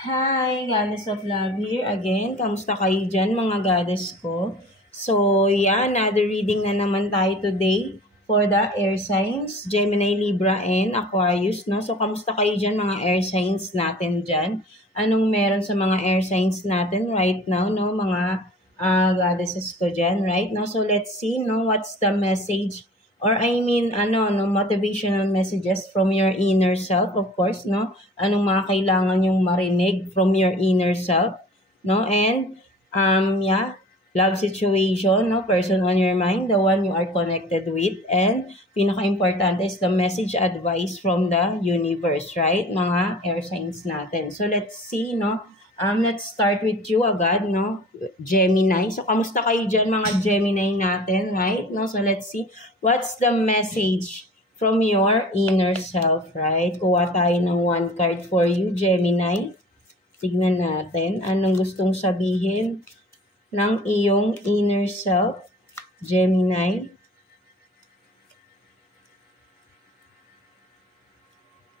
Hi, Goddess of Love here again. Kamusta kayo dyan mga goddess ko? So, yeah, another reading na naman tayo today for the air signs, Gemini, Libra, and Aquarius, no? So, kamusta kayo dyan mga air signs natin dyan? Anong meron sa mga air signs natin right now, no? Mga goddesses ko dyan right now. So, let's see, no? What's the message or I mean, no, motivational messages from your inner self, of course, no? Anong mga kailangan yung marinig from your inner self, no? And, yeah, love situation, no? Person on your mind, the one you are connected with. And, pinaka-importante is the message advice from the universe, right? Mga air signs natin. So, let's see, no? Let's start with you agad, no? Gemini. So, kamusta kayo dyan mga Gemini natin, right? No? So, let's see. What's the message from your inner self, right? Kuha tayo ng one card for you, Gemini. Tignan natin. Anong gustong sabihin ng iyong inner self, Gemini?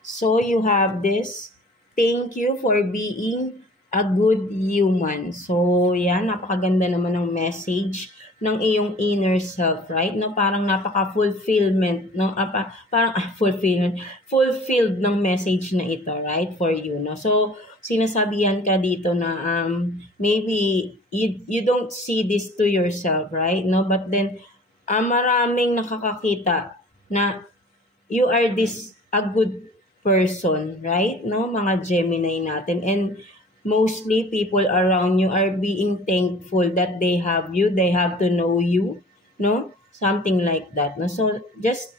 So, you have this. Thank you for being a good human. So, yan, napakaganda naman ng message ng iyong inner self, right? No, parang napaka-fulfillment, no? Fulfilled ng message na ito, right? For you, no? So, sinasabihan ka dito na maybe you don't see this to yourself, right? No, but then maraming nakakakita na you are this a good person, right? No, mga Gemini natin. And mostly people around you are being thankful that they have you, they have to know you, no? Something like that. No? So just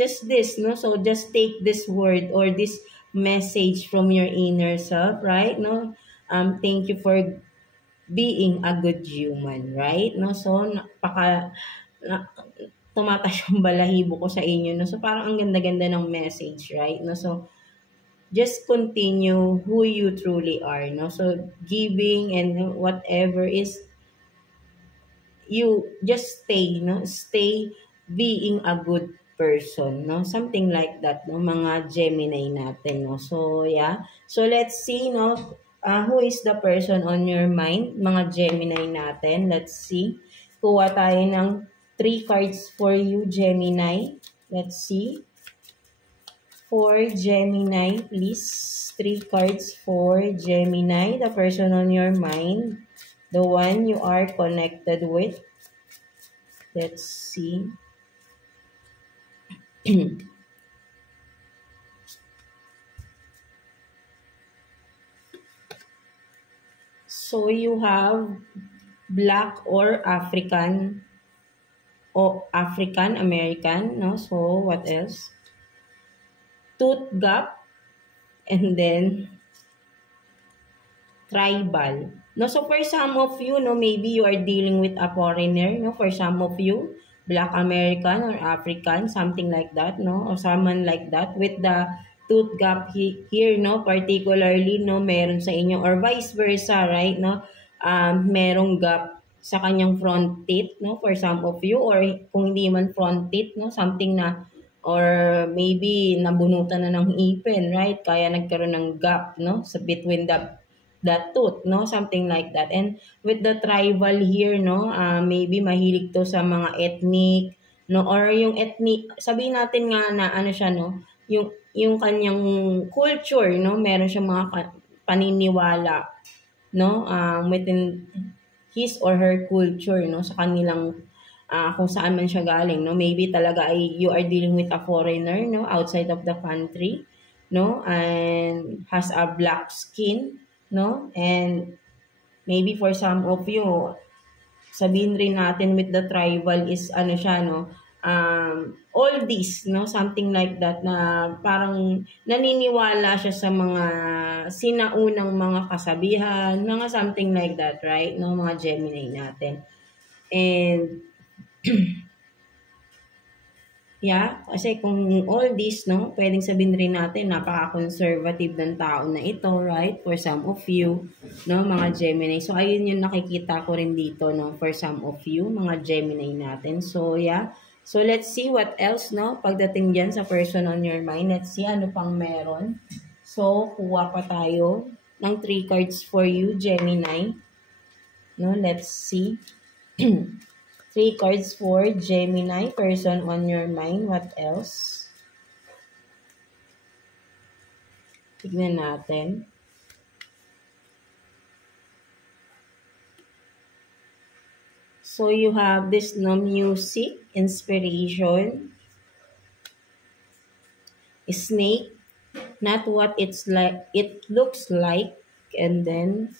this, no? So just take this word or this message from your inner self, right? No? Thank you for being a good human, right? No? So tumataas yung balahibo ko sa inyo, no? So, parang ang ganda-ganda ng message, right? No? So, just continue who you truly are, no? So, giving and whatever is, you just stay, no? Stay being a good person, no? Something like that, no? Mga Gemini natin, no? So, yeah. So, let's see, no? Who is the person on your mind? Mga Gemini natin. Let's see. Kuha tayo ng 3 cards for you, Gemini. Let's see. For Gemini, please. 3 cards for Gemini. The person on your mind. The one you are connected with. Let's see. So, you have Black or African African American, no? So, what else? Tooth gap, and then tribal. No, so for some of you, no, maybe you are dealing with a foreigner, no? For some of you, Black American or African, something like that, no? Or someone like that with the tooth gap here, no? Particularly, no, meron sa inyo or vice versa, right, no? Merong gap sa kanyang front teeth, no, for some of you, or kung hindi man front teeth, no, something na, or maybe nabunutan na ng ipin, right, kaya nagkaroon ng gap, no, sa between the tooth, no, something like that. And with the tribal here, no, maybe mahilig to sa mga ethnic, no, or yung ethnic, sabihin natin nga na ano siya, no, yung kanyang culture, no, meron siyang mga paniniwala, no, within his or her culture, no, sa kanilang kung saan man siya galing, no, maybe talaga ay you are dealing with a foreigner, no, outside of the country, no, and has a black skin, no, and maybe for some of you, sabihin rin natin with the tribal is ano siya, no, all this, no, something like that, na parang naniniwala siya sa mga sinaunang mga kasabihan, mga something like that, right, no, mga Gemini natin. And yeah, kasi kung all this, no, pwedeng sabihin rin natin, napaka-conservative ng tao na ito, right? For some of you, no, mga Gemini. So, ayun yung nakikita ko rin dito, no, for some of you, mga Gemini natin. So, yeah. So, let's see what else, no, pagdating dyan sa person on your mind. Let's see ano pang meron. So, kuha pa tayo. ng 3 cards for you, Gemini. No, let's see. 3 cards for Gemini, person on your mind. What else? Tignan natin. So you have this music, inspiration, snake, not what it looks like, and then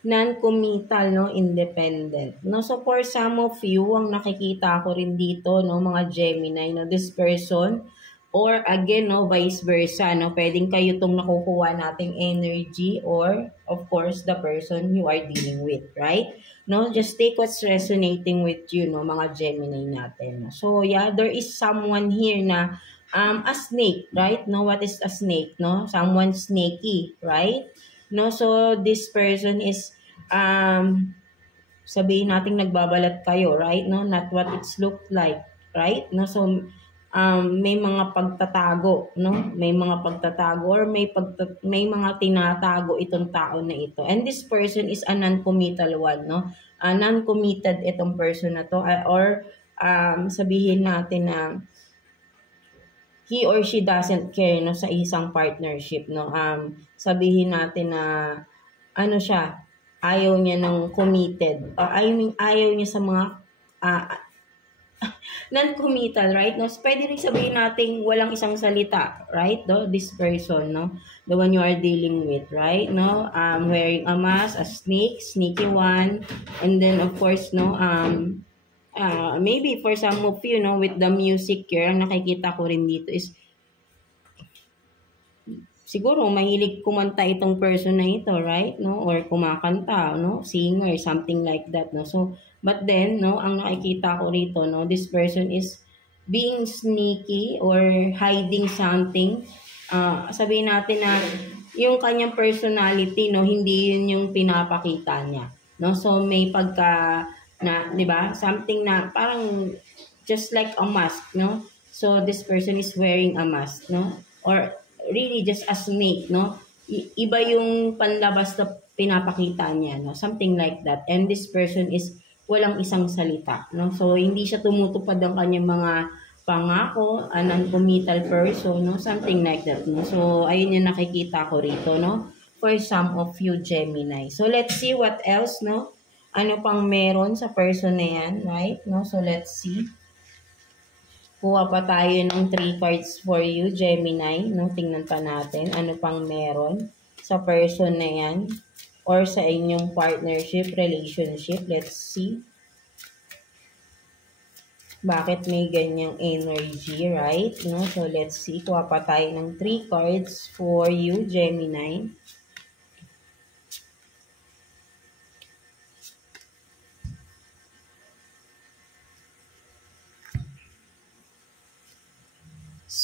non-committal, independent. So for some of you, ang nakikita ko rin dito, mga Gemini, this person, or again, vice versa, pwedeng kayo itong nakukuha nating energy, or of course, the person you are dealing with, right? Just take what's resonating with you, mga Gemini natin. So yeah, there is someone here na a snake, right? What is a snake? Someone snaky, right? So this person is sabihin nating nagbabalat kayo, right? Not what it's looked like, right? So may mga pagtatago, May mga pagtatago or may mga tinatago itong tao na ito. And this person is a non-committal one, non-committed itong person na to, or sabihin natin na he or she doesn't care sa isang partnership, sabihin natin na siya, ayaw niya ng committed, or ayaw niya sa mga non-committal, right? Pwede rin sabihin natin walang isang salita, right? This person, the one you are dealing with, right? Wearing a mask, a sneaky one, and then of course, maybe for some of you, with the music here, ang nakikita ko rin dito is siguro mahilig kumanta itong person na ito, right? Or kumakanta, singer, something like that, So, but then, ang nakikita ko rito, this person is being sneaky or hiding something. Sabihin natin na yung kanyang personality, hindi yun yung pinapakita niya, So, may pagka na, 'di ba? Something na parang just like a mask, So, this person is wearing a mask, Or really just a snake, Iba yung panlabas na pinapakita niya, Something like that. And this person is walang isang salita, So, hindi siya tumutupad ng kanyang mga pangako, non-committal person, Something like that, So, ayun yung nakikita ko rito, For some of you, Gemini. So, let's see what else, Ano pang meron sa person na yan, right? So, let's see. Kuha pa tayo ng 3 cards for you, Gemini. Tingnan pa natin ano pang meron sa person na yan or sa inyong partnership, relationship. Let's see. Bakit may ganyang energy, right? So, let's see. Kuha pa tayo ng 3 cards for you, Gemini.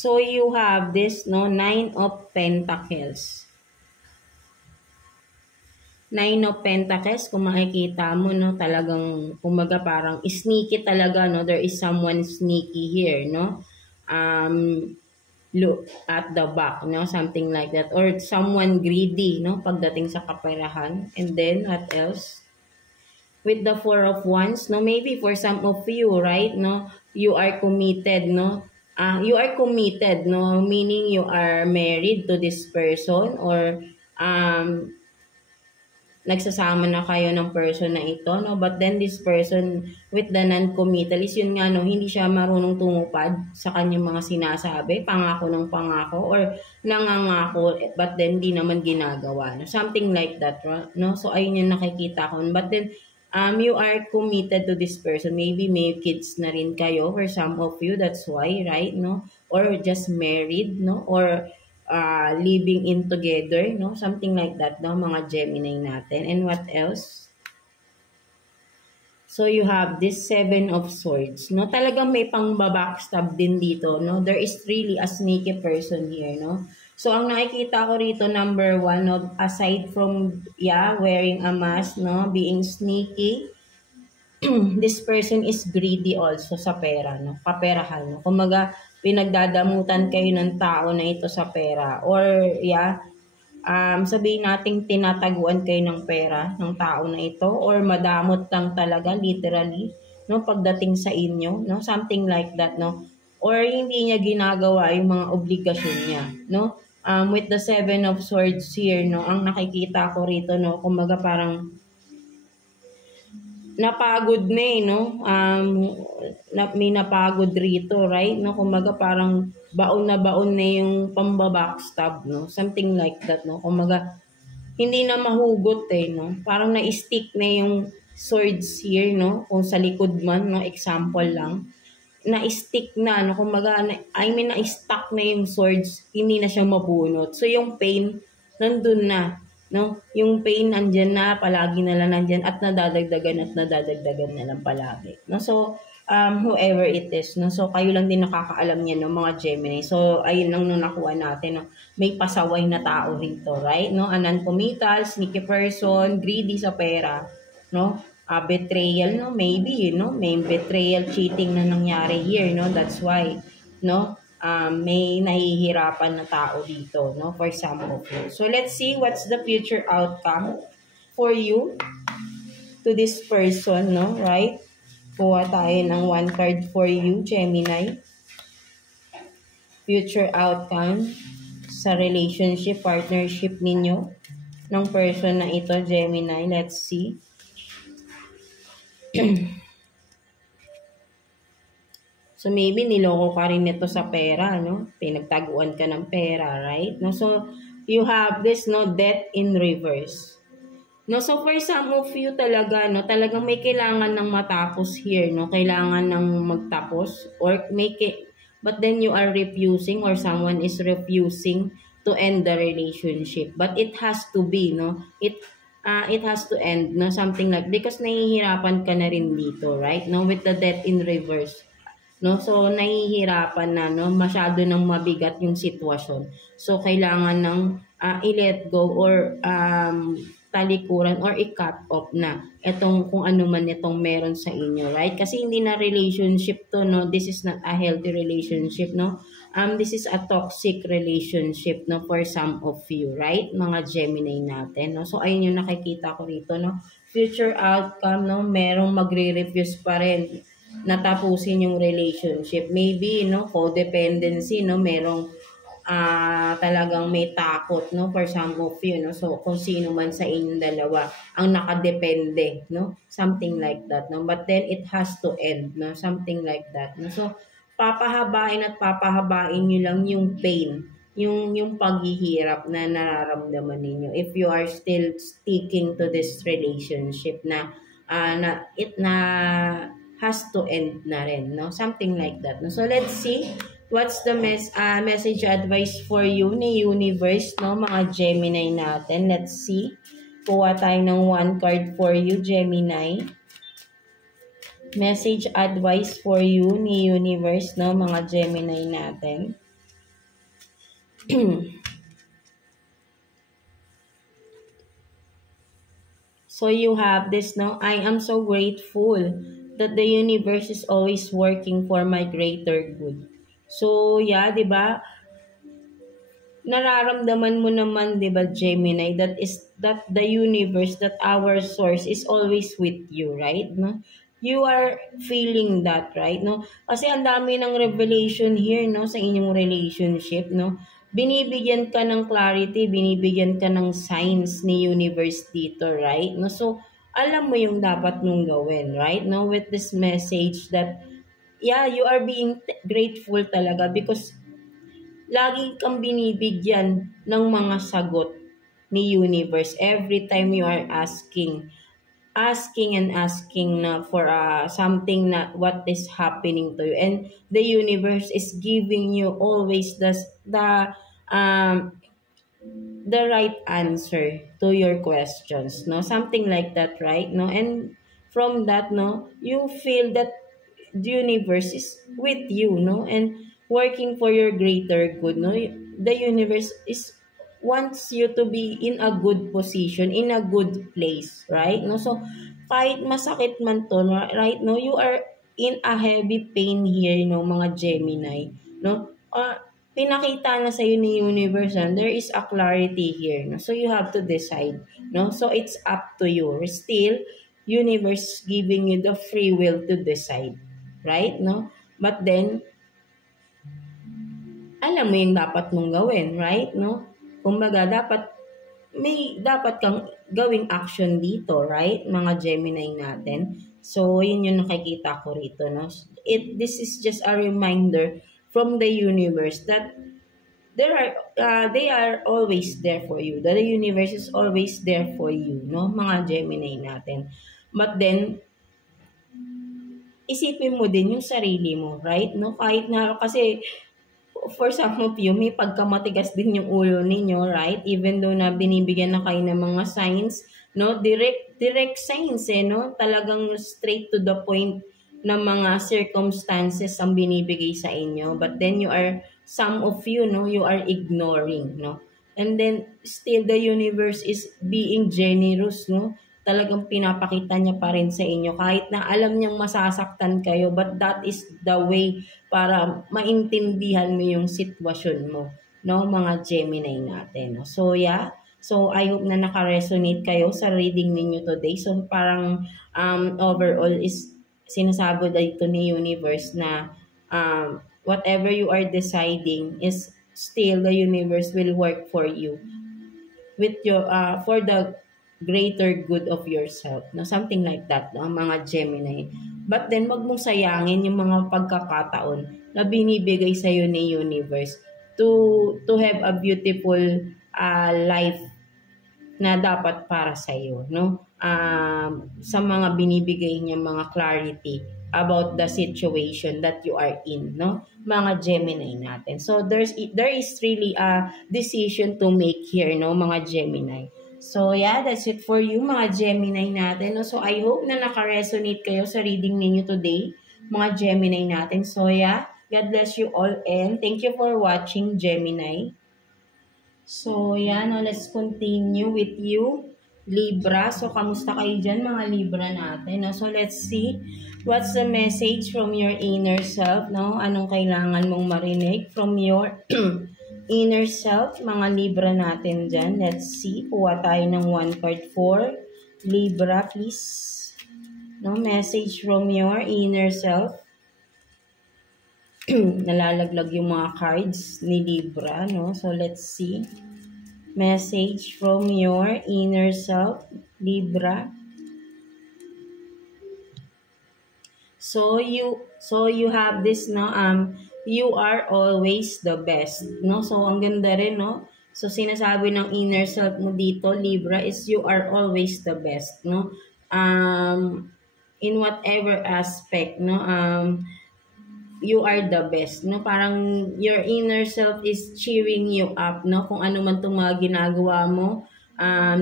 So, you have this, 9 of Pentacles. 9 of Pentacles, kung makikita mo, talagang, kumaga parang sneaky talaga, There is someone sneaky here, Look at the back, Something like that. Or someone greedy, Pagdating sa kaperahan. And then, what else? With the 4 of Wands, maybe for some of you, right, You are committed, You are committed, meaning you are married to this person or nagsasama na kayo ng person na ito, But then this person with the non-committal is yun nga, hindi siya marunong tumupad sa kanyang mga sinasabi, pangako ng pangako, or nangangako, but then di naman ginagawa, Something like that, So ayun yung nakikita ko. But then, you are committed to this person. Maybe may kids na rin kayo for some of you. That's why, right? Or just married, Or living in together, Something like that, mga Gemini natin. And what else? So, you have this 7 of Swords, Talagang may pang-backstab din dito, There is really a sneaky person here, So, ang nakikita ko rito, number 1, aside from, wearing a mask, being sneaky, this person is greedy also sa pera, kaperahan, Kumaga, pinagdadamutan kayo ng tao na ito sa pera. Or, sabihin nating tinataguan kayo ng pera ng tao na ito or madamot lang talaga literally no pagdating sa inyo no something like that no or hindi niya ginagawa yung mga obligasyon niya no with the seven of swords here no ang nakikita ko rito no kumbaga parang napagod na eh, no? May napagod rito, right? No, kumbaga parang baon na yung pambabackstab, no? Something like that, no? Kumbaga, hindi na mahugot eh, no? Parang na-stick na yung swords here, no? Kung sa likod man, no? Example lang. Na-stick na, no? Kumbaga, na-stuck na yung swords, hindi na siya mabunot. So, yung pain, nandun na, no? Yung pain andyan na, palagi na lang nandyan at nadadagdagan na lang palagi. No? So, whoever it is, no? So, kayo lang din nakakaalam niyan, no? Mga Gemini. So, ayun lang nung nakuha natin, no? May pasaway na tao rito, right? No? Non-committal, sneaky person, greedy sa pera, no? Betrayal, no? Maybe, no? May betrayal, cheating na nangyari here, no? That's why, no? May nahihirapan na tao dito, no? For some of you. So, let's see what's the future outcome for you to this person, no? Right? Kuha tayo ng one card for you, Gemini. Future outcome sa relationship, partnership ninyo ng person na ito, Gemini. Let's see. So, maybe niloko ka rin nito sa pera, no? Pinagtaguan ka ng pera, right? No? So, you have this, no? Death in reverse. No? So, for some of you talaga, no? Talagang may kailangan ng matapos here, no? Kailangan ng magtapos or make it, but then you are refusing or someone is refusing to end the relationship. But it has to be, no? It has to end, no? Something like, because nahihirapan ka na rin dito, right? No? With the death in reverse. No, so nahihirapan na, no, masyado nang mabigat yung sitwasyon. So kailangan ng i-let go or talikuran or i-cut off na itong kung ano man itong meron sa inyo, right? Kasi hindi na relationship to, no. This is not a healthy relationship, no. This is a toxic relationship, no, for some of you, right? Mga Gemini natin, no. So ayun yung nakikita ko rito, no. Future outcome, no, merong magre-refuse pa rin natapusin yung relationship. Maybe, no, codependency, no, merong talagang may takot, no, for some of you, no. So, kung sino man sa inyong dalawa ang nakadepende, no, something like that, no. But then, it has to end, no, something like that, no. So, papahabain nyo lang yung pain, yung paghihirap na nararamdaman ninyo if you are still sticking to this relationship na has to end na rin, no? Something like that, no? So, let's see what's the message advice for you ni universe, no? Mga Gemini natin. Let's see. Kuha tayo ng one card for you, Gemini. Message advice for you ni universe, no? Mga Gemini natin. So, you have this, no? I am so grateful that the universe is always working for my greater good. So, yeah, di ba? Nararamdaman mo naman, di ba, Gemini, that the universe, that our source is always with you, right? No? You are feeling that, right? No? Kasi ang dami ng revelation here, no, sa inyong relationship, no? Binibigyan ka ng clarity, binibigyan ka ng signs ni universe dito, right? No? So, alam mo yung dapat mong gawin, right? No, with this message that, yeah, you are being grateful talaga because lagi kang binibigyan ng mga sagot ni universe every time you are asking na for something na what is happening to you, and the universe is giving you always the right answer to your questions, no, something like that, right? No, and from that, no, you feel that the universe is with you, no, and working for your greater good, no. The universe wants you to be in a good position, in a good place, right? No, so kahit masakit man to, right? No, you are in a heavy pain here, no, mga Gemini, no. pinakita na sa'yo ni universe na there is a clarity here, no? So you have to decide, no? So it's up to you. Still, universe giving you the free will to decide, right, no? But then, alam mo yung dapat mong gawin, right, no? Kumbaga, dapat kang gawing action dito, right, mga Gemini natin. So, yun yung nakikita ko rito, no? This is just a reminder from the universe that they are always there for you. The universe is always there for you, no, mga Gemini natin. But then, isipin mo din yung sarili mo, right, no? Kahit na, kasi, for some of you, may pagkamatigas din yung ulo ninyo, right? Even though na binibigyan na kayo ng mga signs, no? Direct signs, no? Talagang straight to the point na mga circumstances ang binibigay sa inyo. But then some of you, no? You are ignoring, no? And then, still the universe is being generous, no? Talagang pinapakita niya pa rin sa inyo kahit na alam niyang masasaktan kayo, but that is the way para maintindihan mo yung sitwasyon mo, no, mga Gemini natin. No? So yeah, so I hope na naka-resonate kayo sa reading ninyo today. So parang overall is sinasabi dito ni universe na whatever you are deciding is still the universe will work for you with your for the greater good of yourself, no? Something like that, no? Mga Gemini. But then, wag mong sayangin yung mga pagkakataon na binibigay sa'yo ni universe to have a beautiful life na dapat para sa'yo, no? Sa mga binibigay niya mga clarity about the situation that you are in, no? Mga Gemini natin. So, there is really a decision to make here, no? Mga Gemini. So, yeah, that's it for you, mga Gemini natin. No? So, I hope na naka-resonate kayo sa reading ninyo today, mga Gemini natin. So, yeah, God bless you all and thank you for watching, Gemini. So, yeah, no, let's continue with you, Libra. So, kamusta kayo dyan, mga Libra natin? No? So, let's see what's the message from your inner self, no? Anong kailangan mong marinig from your inner self, mga Libra natin dyan. Let's see. Kuha tayo ng 1 card for Libra, please. No, message from your inner self. Nalalaglag yung mga cards ni Libra, no? So, let's see. Message from your inner self, Libra. So you have this, no? You are always the best, no? So, ang ganda rin, no? So, sinasabi ng inner self mo dito, Libra, is you are always the best, no? In whatever aspect, no? You are the best, no? Parang your inner self is cheering you up, no? Kung ano man itong mga ginagawa mo,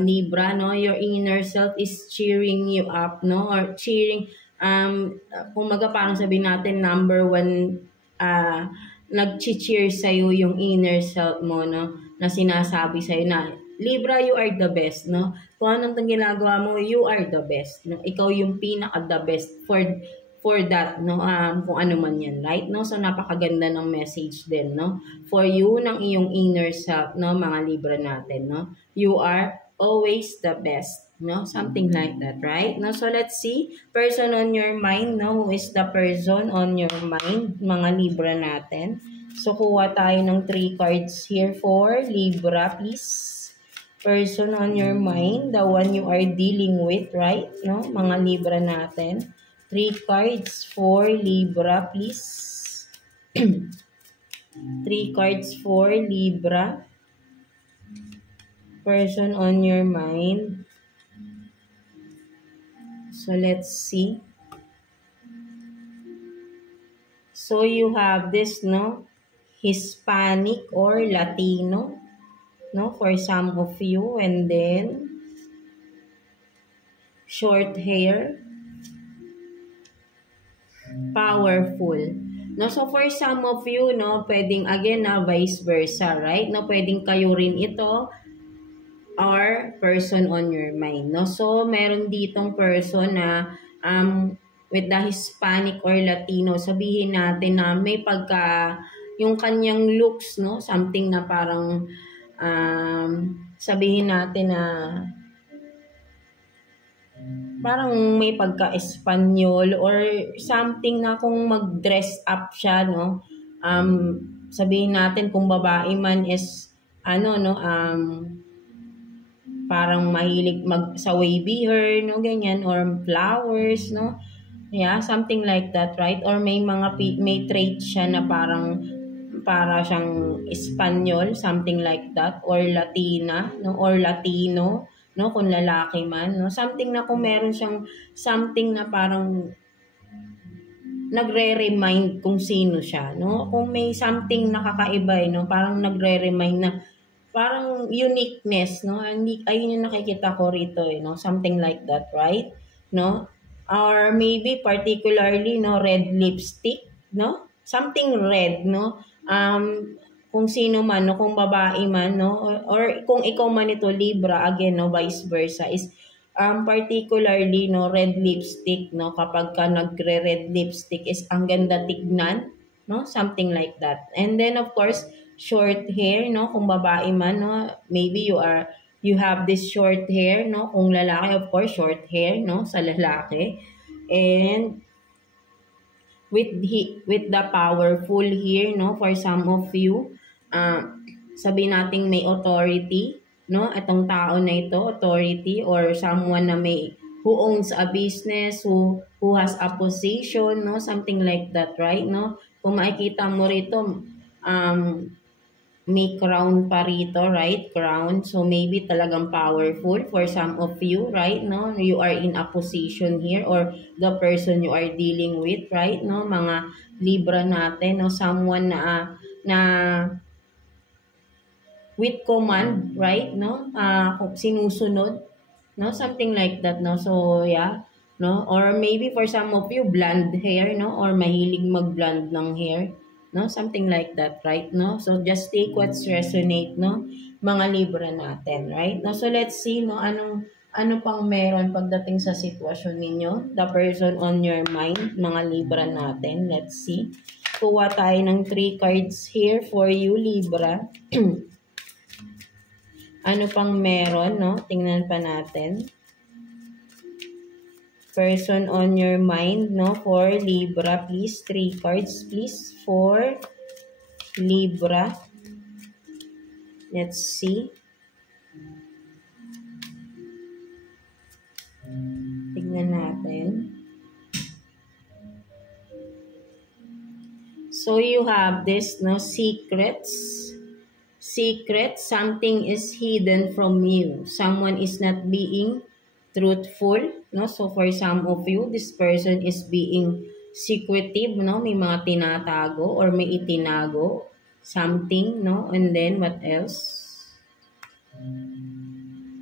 Libra, no? Your inner self is cheering you up, no? Or cheering, kung parang sabihin natin, number one, nag-cheer sa'yo yung inner self mo, no? Na sinasabi sa'yo na, Libra, you are the best, no? Kung anong ginagawa mo, you are the best, no? Ikaw yung pinaka-the best for that, no? Kung ano man yan, right? No? So, napakaganda ng message din, no? For you, ng iyong inner self, no? Mga Libra natin, no? You are always the best, no? Something like that, right? No? So, let's see. Person on your mind, no? Who is the person on your mind? Mga Libra natin. So, kuha tayo ng 3 cards here for Libra, please. Person on your mind, the one you are dealing with, right? No? Mga Libra natin. 3 cards for Libra, please. 3 cards for Libra. Person on your mind. So, let's see. So, you have this, no? Hispanic or Latino, no? For some of you. And then, short hair. Powerful. No? So, for some of you, no? Pwedeng, again, na vice versa, right? No? Pwedeng kayo rin ito or person on your mind, no? So, meron ditong person na with the Hispanic or Latino, sabihin natin na may yung kanyang looks, no? Something na parang sabihin natin na parang may pagka-Espanyol or something na kung mag-dress up siya, no? Sabihin natin kung babae man is ano, no, parang mahilig sa wavy hair, no, ganyan, or flowers, no? Yeah, something like that, right? Or may mga may trait siya na parang para siyang Espanyol, something like that, or Latina, no, or Latino, no, kung lalaki man, no, something na kung meron siyang something na parang nagre-remind kung sino siya, no, kung may something nakakaiba, no, parang nagre-remind na parang uniqueness, no, ayun yung nakikita ko rito, no, something like that, right, no, or maybe particularly, no, red lipstick, no, something red, no, kung sino man, no, kung babae man, no, or kung ikaw man ito, Libra, again, no, vice versa, is particularly, no, red lipstick, no, kapag ka nagre-red lipstick is ang ganda tignan, no, something like that. And then, of course, short hair, no, kung babae man, no, maybe you have this short hair, no, kung lalaki, of course, short hair, no, sa lalaki. And with the powerful here, no, for some of you, sabihin nating may authority, no, itong tao na ito, authority, or someone na who owns a business, who has a position, no, something like that, right, no, kung makikita mo rito, may crown pa rito, right? Crown. So, maybe talagang powerful for some of you, right? No? You are in a position here, or the person you are dealing with, right? No? Mga Libra natin, no? Someone na with command, right? No? Sinusunod, no? Something like that, no? So, yeah. No? Or maybe for some of you, blonde hair, no? Or mahilig mag-blonde ng hair. No, something like that, right? No, so just take what's resonate, no, mga Libra natin, right? No, so let's see, no, ano pang meron pagdating sa sitwasyon ninyo, the person on your mind, mga Libra natin. Let's see, kuha tayo ng 3 cards here for you, Libra. Ano pang meron, no, tingnan pa natin. Person on your mind, no, for Libra, please. 3 cards, please, for Libra. Let's see. Tignan natin. So, you have this, no, secrets. Secret, something is hidden from you. Someone is not being truthful, no? So, for some of you, this person is being secretive, no? May mga tinatago or may itinago. Something, no? And then, what else?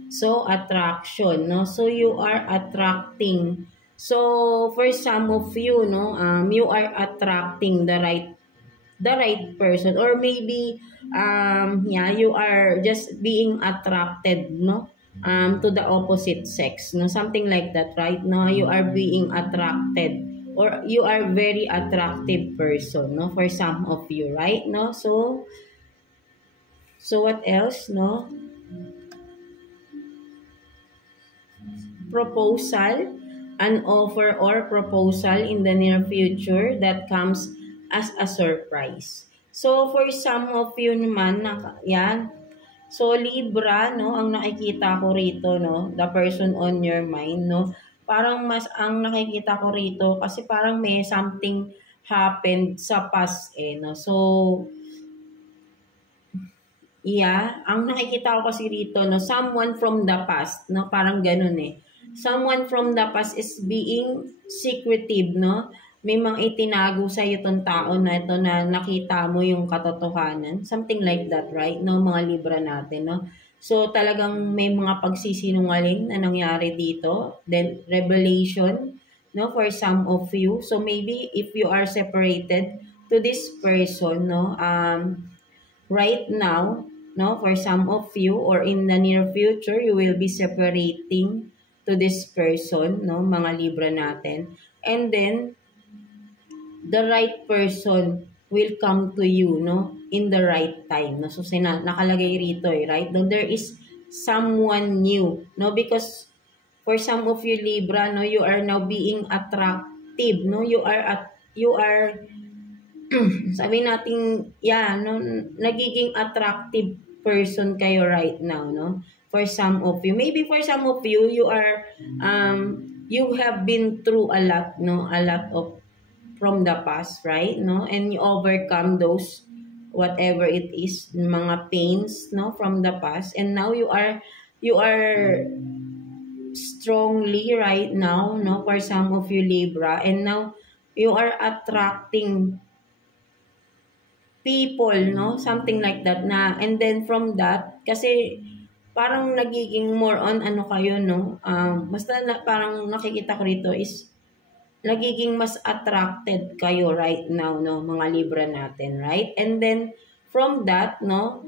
So, attraction, no? So, you are attracting. So, for some of you, no? You are attracting the right person. Or maybe, yeah, you are just being attracted, no? To the opposite sex, no, something like that, right? No, you are being attracted, or you are very attractive person, no, for some of you, right? No, so what else, no? Proposal, an offer or proposal in the near future that comes as a surprise. So for some of you naman, yan. So, Libra, no, ang nakikita ko rito, no, the person on your mind, no, parang mas ang nakikita ko rito kasi parang may something happened sa past, no. So, yeah, ang nakikita ko kasi rito, no, someone from the past, no, parang ganun, Someone from the past is being secretive, no. May mga itinago sa iyo itong tao na ito na nakita mo yung katotohanan. Something like that, right? No, mga Libra natin, no? So, talagang may mga pagsisinungaling na nangyari dito. Then, revelation, no, for some of you. So, maybe if you are separated to this person, no, right now, no, for some of you or in the near future, you will be separating to this person, no, mga Libra natin. And then, the right person will come to you, no, in the right time, no. So nakalagay rito, right, no, there is someone new, no, because for some of you Libra, no, you are now being attractive, no, you are sabi natin, no, nagiging attractive person kayo right now, no? For some of you. Maybe for some of you, you have been through a lot, no? A lot of from the past, right? No? And you overcome those, whatever it is, mga pains, no? From the past. And now you are strongly right now, no? For some of you Libra. And now, you are attracting people, no? Something like that na. And then from that, kasi parang nagiging more on ano kayo, no? Basta parang nakikita ko rito is nagiging mas attracted kayo right now, no? Mga Libra natin, right? And then from that, no?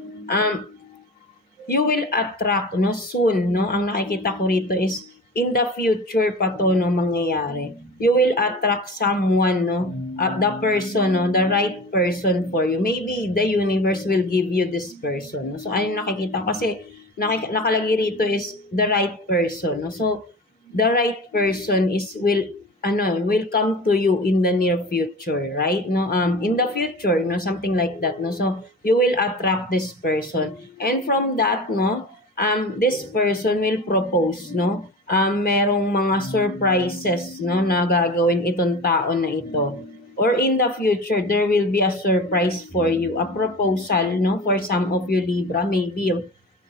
You will attract, no? Soon, no? Ang nakikita ko rito is in the future pa to, no, mangyayari. You will attract someone, no, the person, no, the right person for you. Maybe the universe will give you this person, no? So ayun nakikita kasi nakalagay rito is the right person, no? So the right person will come to you in the near future, right? No, in the future, no, something like that, no. So you will attract this person, and from that, no, this person will propose, no. Merong mga surprises, no, na gagawin itong tao na ito. Or in the future, there will be a surprise for you, a proposal, no, for some of you Libra, maybe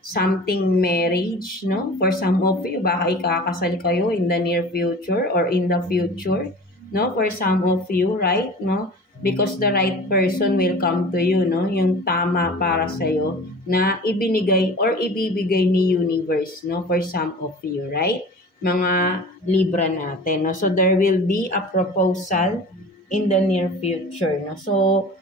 something marriage, no, for some of you, baka ikakasal kayo in the near future or in the future, no, for some of you, right, no, because the right person will come to you, no, yung tama para sa'yo na ibinigay or ibibigay ni universe, no, for some of you, right, mga Libra natin, no. So there will be a proposal in the near future, no. So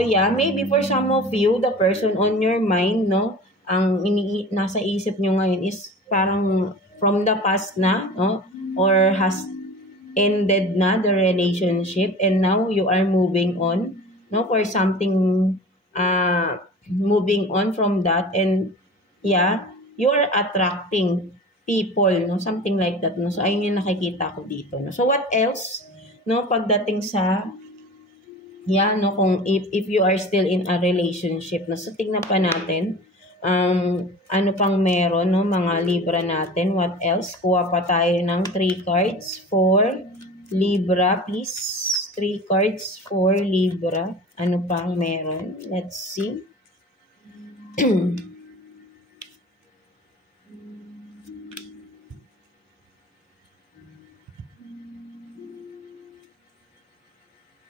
yeah, maybe for some of you, the person on your mind, no, ang nasa isip nyo ngayon is parang from the past na, no, or has ended na the relationship, and now you are moving on, no, for something, moving on from that, and yeah, you are attracting people, no, something like that, no. So ayun yung nakikita ko dito, no. So what else, no, pagdating sa no, kung if you are still in a relationship, no. So tingnan pa natin ano pang meron, no, mga Libra natin. What else? Kuha pa tayo ng 3 cards for Libra, please. 3 cards for Libra. Ano pang meron? Let's see.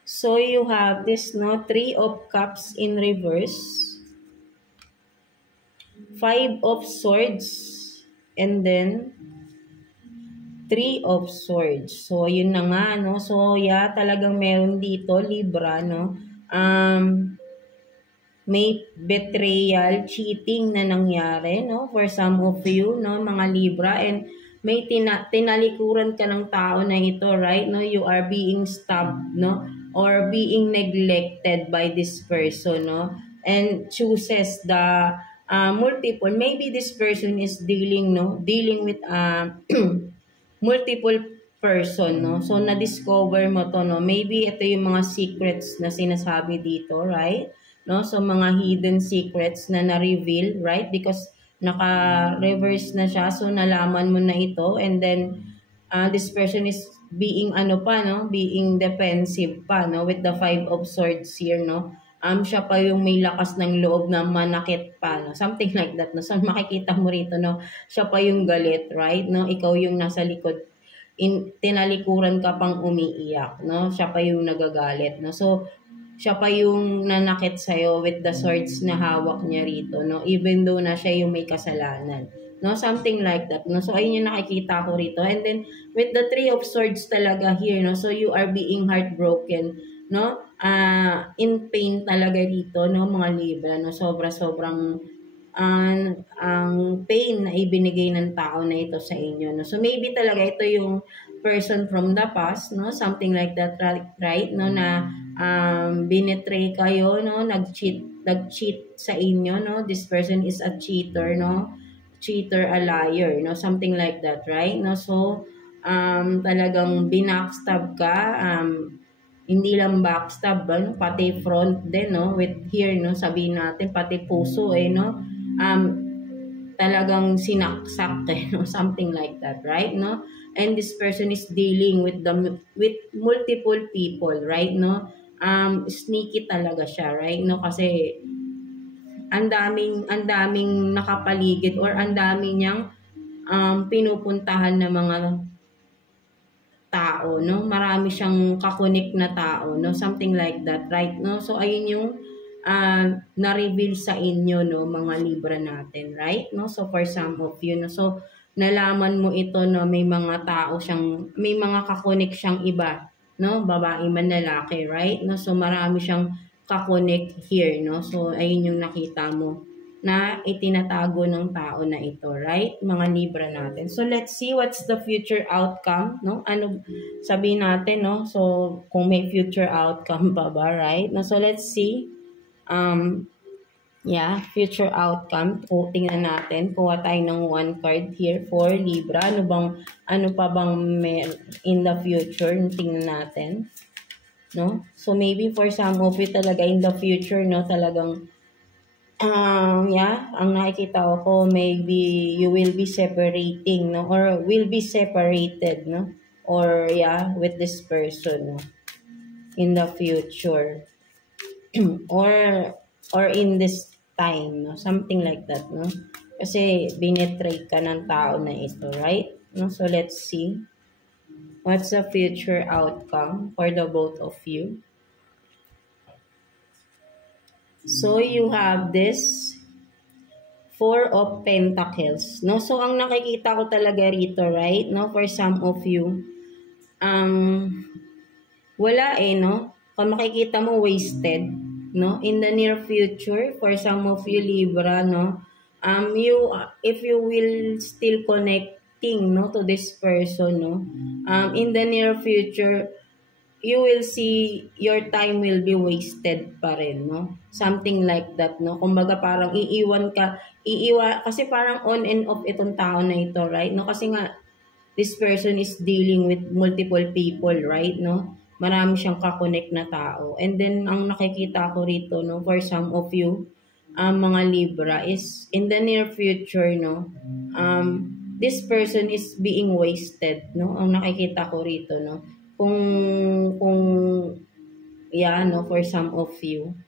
So you have this, no, 3 of Cups in reverse. 5 of Swords, and then 3 of Swords. So, yun na nga, no? So, yeah, talagang meron dito, Libra, no? May betrayal, cheating na nangyari, no? For some of you, no, mga Libra, and may tinalikuran ka ng tao na ito, right? No? You are being stabbed, no? Or being neglected by this person, no? And chooses the multiple, maybe this person is dealing with multiple person, no. So na-discover mo to, no. Maybe ito yung mga secrets na sinasabi dito, right? No, so mga hidden secrets na na-reveal, right? Because naka-reverse na siya, so nalaman mo na ito, and then this person is being being defensive pa, no, with the 5 of Swords here, no. Siya pa yung may lakas ng loob na manakit pa, no? Something like that, no? So, makikita mo rito, no? Siya pa yung galit, right? No? Ikaw yung nasa likod, tinalikuran ka pang umiiyak, no? Siya pa yung nagagalit, no? So, siya pa yung nanakit sa'yo with the swords na hawak niya rito, no? Even though na siya yung may kasalanan, no? Something like that, no? So, ayun yung nakikita ko rito. And then, with the 3 of Swords talaga here, no? So, you are being heartbroken, no? In pain talaga dito, no, mga Libra, no? Sobrang ang pain na ibinigay ng tao na ito sa inyo, no? So maybe talaga ito yung person from the past, no? Something like that, right? No, na binetray kayo, no? Nag-cheat sa inyo, no? This person is a cheater, no? Cheater, a liar, no? Something like that, right? No, so talagang binackstab ka, hindi lang backstab, no? Pati front din, no? With here, no? Sabihin natin, pati puso, no? Talagang sinaksak, no? Something like that, right? No? And this person is dealing with multiple people, right? No? Sneaky talaga siya, right? No? Kasi ang daming nakapaligid or ang daming niyang pinupuntahan na mga tao, no? Marami siyang kakonek na tao, no? Something like that, right? No? So ayun yung na-reveal sa inyo, no, mga Libra natin, right? No? So for some of you, no, so nalaman mo ito, no, may mga tao siyang, may mga kakonek siyang iba, no, babae man lalaki, right? No? So marami siyang kakonek here, no? So ayun yung nakita mo na itinatago ng tao na ito, right? Mga Libra natin. So let's see what's the future outcome, no? Ano sabihin natin, no? So kung may future outcome pa ba, right? No? So let's see. Future outcome. Tingnan natin. Kuha tayo ng one card here for Libra. Ano pa bang may in the future? Tingnan natin. No? So maybe for some of you talaga in the future, no, talagang ang nakikita ko, maybe you will be separating, no, or will be separated, no, or with this person, no, in the future. or in this time, no? Something like that, no? Kasi binetray ka ng tao na ito, right? No? So let's see what's the future outcome for the both of you. So you have this Four of Pentacles, no? So ang nakikita ko talaga rito, right? No, for some of you wala no? Kung makikita mo, wasted, no? In the near future, for some of you Libra, no? If you will still connecting, no, to this person, no? In the near future, you will see your time will be wasted pa rin, no? Something like that, no? Kumbaga parang iiwan kasi parang on and off itong tao na ito, right? No? Kasi nga, this person is dealing with multiple people, right? No? Marami siyang kakonek na tao. And then, ang nakikita ko rito, no, for some of you, mga Libra, is in the near future, no, this person is being wasted, no? Ang nakikita ko rito, no? No, for some of you.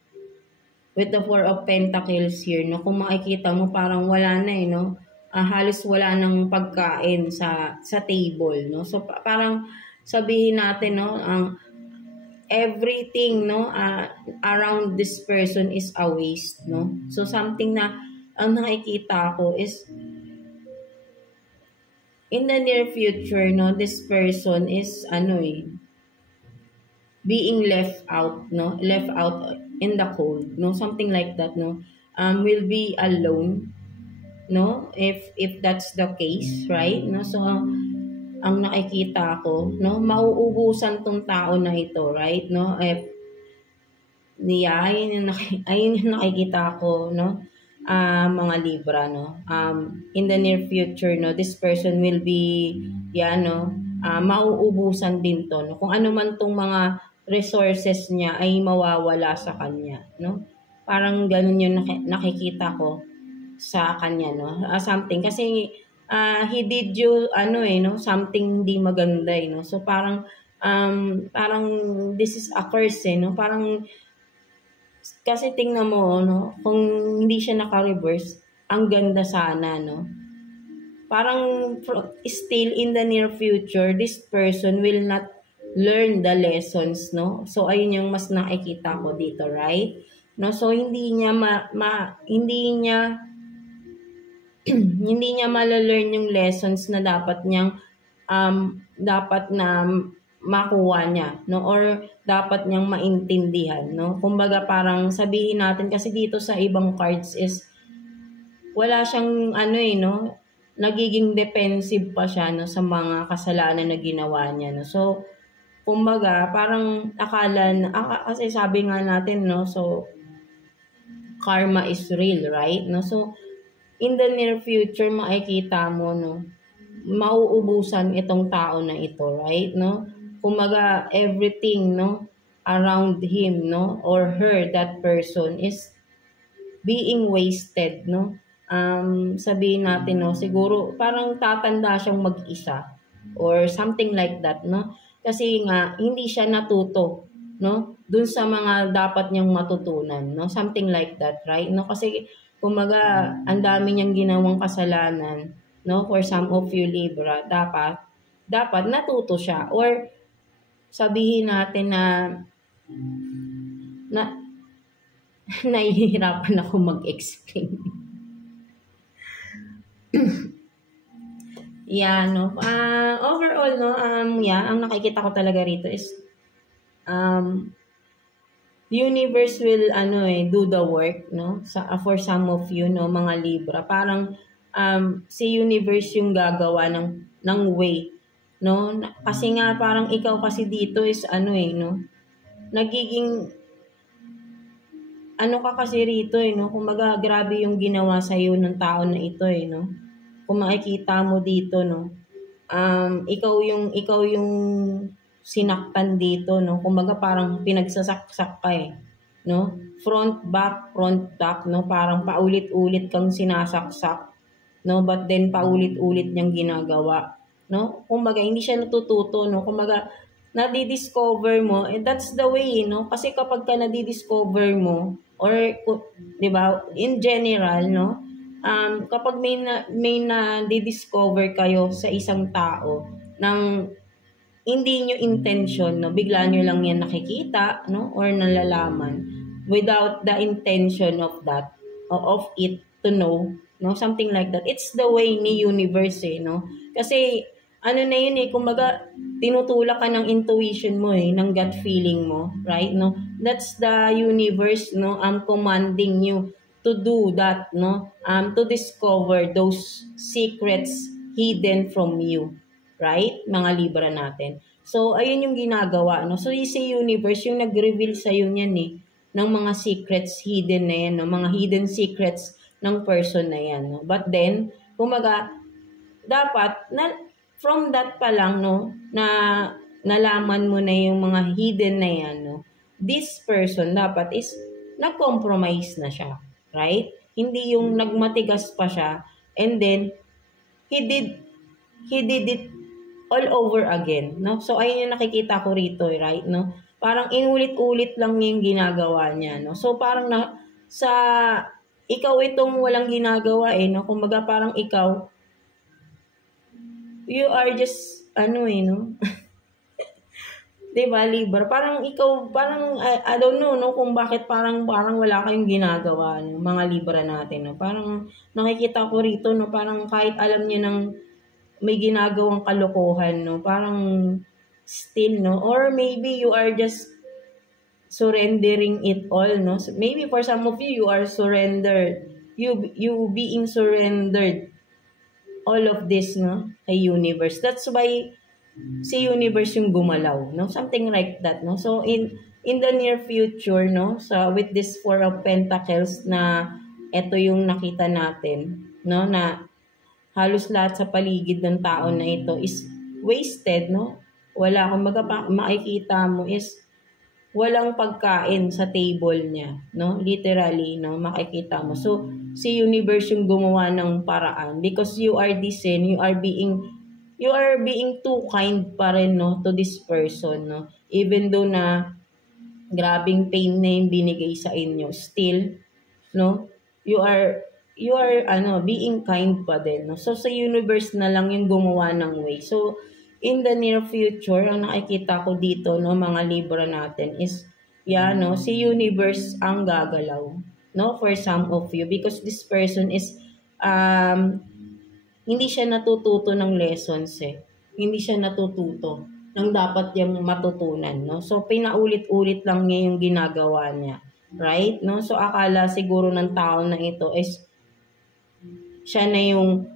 With the Four of Pentacles here, no, kung makikita mo, parang wala na, no? Halos wala nang pagkain sa table, no? So, parang sabihin natin, no, everything, no, around this person is a waste, no? So something na ang nakikita ko is in the near future, no, this person is being left out, no? Left out in the cold, no? Something like that, no? Will be alone, no? If that's the case, right? No? So ang nakikita ko, no, mauubusan tong tao na ito, right? No, ayun yung nakikita ko, no, mga Libra, no. In the near future, no, this person will be, mauubusan din to, no. Kung ano man tong mga resources niya ay mawawala sa kanya, no. Parang ganun yung nakikita ko sa kanya, no. Something kasi he did you no, something hindi maganda, no. So parang this is a curse, no. Parang kasi tingnan mo, no, kung hindi siya naka-reverse, ang ganda sana, no. Parang still in the near future, this person will not learn the lessons, no. So ayun yung mas nakikita ko dito, right? No, so hindi niya hindi niya malalearn yung lessons na dapat niyang dapat na makuha niya, no, or dapat niyang maintindihan, no. Kumbaga parang sabihin natin kasi dito sa ibang cards is wala siyang no, nagiging defensive pa siya, no, sa mga kasalanan na ginawa niya, no. So, kumbaga, parang kasi sabi nga natin, no, so, karma is real, right? No, so, in the near future, makikita mo, no, mauubusan itong tao na ito, right? No, kumbaga, everything, no, around him, no, or her, that person is being wasted, no. Sabihin natin, no, siguro parang tatanda siyang mag-isa or something like that, no. Kasi nga hindi siya natuto, no, dun sa mga dapat niyang matutunan, no, something like that, right? No, kasi kumaga ang dami niyang ginawang kasalanan, no, for some of you Libra, dapat natuto siya, or sabihin natin na nahihirapan ako mag-explain. Yeah, no. Overall, no, yeah, ang nakikita ko talaga rito is universe will do the work, no, for some of you, no, mga Libra. Parang si universe yung gagawa ng way, no, kasi nga parang ikaw kasi dito is no, nagiging ka kasi rito, no, kumbaga grabe yung ginawa sa iyo ng tao na ito, no. Kung makikita mo dito, no, ikaw yung sinaktan dito, no, kumbaga parang pinagsasaksak ka, no, front back, no, parang paulit-ulit kang sinasaksak, no, but then paulit-ulit niyang ginagawa, no, kumbaga hindi siya natututo, no, kumbaga nadidiscover mo, that's the way, no, kasi kapag ka nadidiscover mo, or, di ba, in general, no, kapag may na-discover kayo sa isang tao ng hindi nyo intention, no, bigla nyo lang yan nakikita, no, or nalalaman without the intention of it to know, no, something like that. It's the way ni universe, no, kasi na yun, kumbaga tinutulak ka ng intuition mo, ng gut feeling mo, right? No, that's the universe, no, commanding you to do that, no, to discover those secrets hidden from you, right, mga Libra natin. So ayun yung ginagawa, no. So si universe yung nag-reveal sa iyo niyan, ng mga secrets hidden na yan, no, mga hidden secrets ng person na yan, no. But then kumbaga dapat from that pa lang, no, na nalaman mo na yung mga hidden na yan, no, this person dapat is nag-compromise na siya, right? Hindi yung nagmatigas pa siya and then he did it all over again, no? So ayun yung nakikita ko rito, right, no? Parang inulit-ulit lang yung ginagawa niya, no? So parang ikaw itong walang ginagawa, no? Kumbaga parang ikaw you are just no. Diba, Libra? Parang ikaw, parang I don't know, no, kung bakit parang wala kayong ginagawa, no, mga Libra natin, no. Parang nakikita ko rito, no, parang kahit alam niyo nang may ginagawang kalokohan, no, parang still, no, or maybe you are just surrendering it all, no. So maybe for some of you are surrendered. You being surrendered all of this, no, kay universe. That's why si universe yung gumalaw, no, something like that, no. So in the near future, no, so with this Four of Pentacles na ito yung nakita natin, no, na halos lahat sa paligid ng tao na ito is wasted, no. Wala, kumbaga makikita mo is walang pagkain sa table niya, no? Literally, no? Makikita mo. So, si universe yung gumawa ng paraan because you are decent, you are being too kind pa rin, no, to this person, no? Even though na grabing pain na yung binigay sa inyo, still, no, you are being kind pa din, no? So, sa universe na lang yung gumawa ng way. So, in the near future, ang nakikita ko dito, no, mga Libra natin is, no, si universe ang gagalaw, no, for some of you because this person is, hindi siya natututo ng lessons, Hindi siya natututo ng dapat yung matutunan, no. So, pinaulit-ulit lang niya yung ginagawa niya, right, no. So, akala siguro ng tao na ito is, siya yung